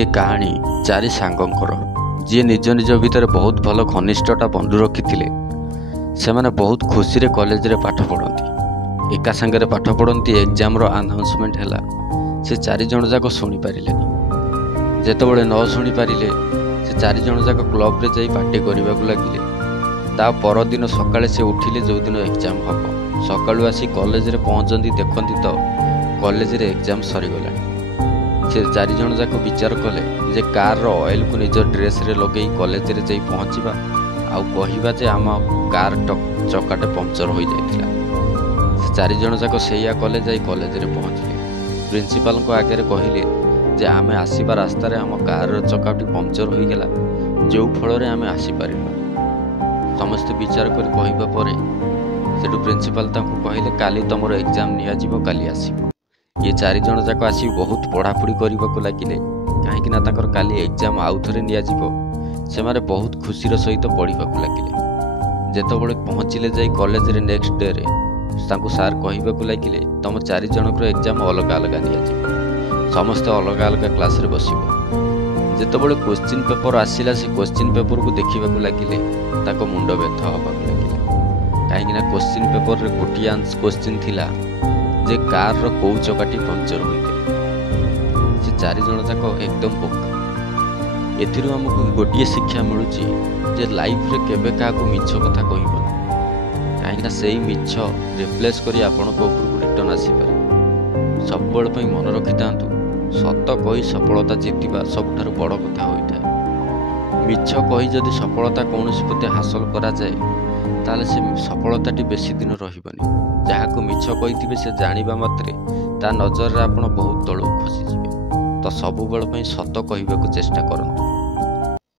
ଏ କାହାଣୀ ଚାରି ସାଙ୍ଗଙ୍କର ଯିଏ ନିଜ ନିଜ ଭିତରେ ବହୁତ ଭଲ ଘନିଷ୍ଠତା ବନ୍ଧୁ ରଖିଥିଲେ। ସେମାନେ ବହୁତ ଖୁସିରେ କଲେଜରେ ପାଠ ପଢ଼ନ୍ତି, ଏକା ସାଙ୍ଗରେ ପାଠ ପଢ଼ନ୍ତି। ଏକ୍ଜାମର ଆନାଉନ୍ସମେଣ୍ଟ ହେଲା, ସେ ଚାରିଜଣ ଯାକ ଶୁଣିପାରିଲେନି। ଯେତେବେଳେ ନ ଶୁଣିପାରିଲେ ସେ ଚାରିଜଣ ଯାକ କ୍ଲବରେ ଯାଇ ପାର୍ଟି କରିବାକୁ ଲାଗିଲେ। ତା ପରଦିନ ସକାଳେ ସେ ଉଠିଲେ, ଯେଉଁଦିନ ଏକ୍ଜାମ ହେବ। ସକାଳୁ ଆସି କଲେଜରେ ପହଞ୍ଚନ୍ତି, ଦେଖନ୍ତି ତ କଲେଜରେ ଏକ୍ଜାମ ସରିଗଲାଣି। ସେ ଚାରିଜଣ ଯାକ ବିଚାର କଲେ ଯେ କାରର ଅଏଲ୍କୁ ନିଜ ଡ୍ରେସ୍ରେ ଲଗେଇ କଲେଜରେ ଯାଇ ପହଞ୍ଚିବା ଆଉ କହିବା ଯେ ଆମ କାର୍ ଚକାଟେ ପଙ୍କଚର ହୋଇଯାଇଥିଲା। ସେ ଚାରିଜଣ ଯାକ ସେଇଆ କଲେ, ଯାଇ କଲେଜରେ ପହଞ୍ଚିଲେ। ପ୍ରିନ୍ସିପାଲଙ୍କ ଆଗରେ କହିଲେ ଯେ ଆମେ ଆସିବା ରାସ୍ତାରେ ଆମ କାରର ଚକାଟି ପଙ୍କଚର ହୋଇଗଲା, ଯେଉଁ ଫଳରେ ଆମେ ଆସିପାରିଲୁ। ସମସ୍ତେ ବିଚାର କରି କହିବା ପରେ ସେଠୁ ପ୍ରିନ୍ସିପାଲ ତାଙ୍କୁ କହିଲେ, କାଲି ତୁମର ଏକ୍ଜାମ ନିଆଯିବ, କାଲି ଆସିବ। ଇଏ ଚାରିଜଣ ଯାକ ଆସି ବହୁତ ପଢ଼ାପଢ଼ି କରିବାକୁ ଲାଗିଲେ, କାହିଁକିନା ତାଙ୍କର କାଲି ଏକ୍ଜାମ ଆଉ ଥରେ ନିଆଯିବ। ସେମାନେ ବହୁତ ଖୁସିର ସହିତ ପଢ଼ିବାକୁ ଲାଗିଲେ। ଯେତେବେଳେ ପହଞ୍ଚିଲେ ଯାଇ କଲେଜରେ ନେକ୍ସଟ ଡେରେ, ତାଙ୍କୁ ସାର୍ କହିବାକୁ ଲାଗିଲେ, ତୁମ ଚାରିଜଣଙ୍କର ଏକ୍ଜାମ ଅଲଗା ଅଲଗା ନିଆଯିବ, ସମସ୍ତେ ଅଲଗା ଅଲଗା କ୍ଲାସରେ ବସିବ। ଯେତେବେଳେ କୋଶ୍ଚିନ୍ ପେପର ଆସିଲା, ସେ କୋଶ୍ଚିନ୍ ପେପରକୁ ଦେଖିବାକୁ ଲାଗିଲେ, ତାଙ୍କ ମୁଣ୍ଡ ବ୍ୟଥା ହେବାକୁ ଲାଗିଲା। କାହିଁକିନା କୋଶ୍ଚିନ୍ ପେପରରେ ଗୋଟିଏ କୋଶ୍ଚିନ୍ ଥିଲା ଯେ କାରର କେଉଁ ଚକାଟି ପଙ୍କଚର ହୋଇଥିଲା। ସେ ଚାରିଜଣ ଯାକ ଏକଦମ ବୋକା। ଏଥିରୁ ଆମକୁ ଗୋଟିଏ ଶିକ୍ଷା ମିଳୁଛି ଯେ ଲାଇଫରେ କେବେ କାହାକୁ ମିଛ କଥା କହିବନି, କାହିଁକିନା ସେଇ ମିଛ ରିପ୍ଲେସ୍ କରି ଆପଣଙ୍କ ଉପରକୁ ରିଟର୍ନ ଆସିପାରେ। ସବୁବେଳେ ପାଇଁ ମନେ ରଖିଥାନ୍ତୁ, ସତ କହି ସଫଳତା ଜିତିବା ସବୁଠାରୁ ବଡ଼ କଥା ହୋଇଥାଏ। ମିଛ କହି ଯଦି ସଫଳତା କୌଣସି ପ୍ରତି ହାସଲ କରାଯାଏ, ତାହେଲେ ସେ ସଫଳତାଟି ବେଶୀ ଦିନ ରହିବନି। ଯାହାକୁ ମିଛ କହିଥିବେ ସେ ଜାଣିବା ମାତ୍ରେ ତା ନଜରରେ ଆପଣ ବହୁତ ତଳକୁ ଖସିଯିବେ। ତ ସବୁବେଳେ ପାଇଁ ସତ କହିବାକୁ ଚେଷ୍ଟା କରନ୍ତୁ।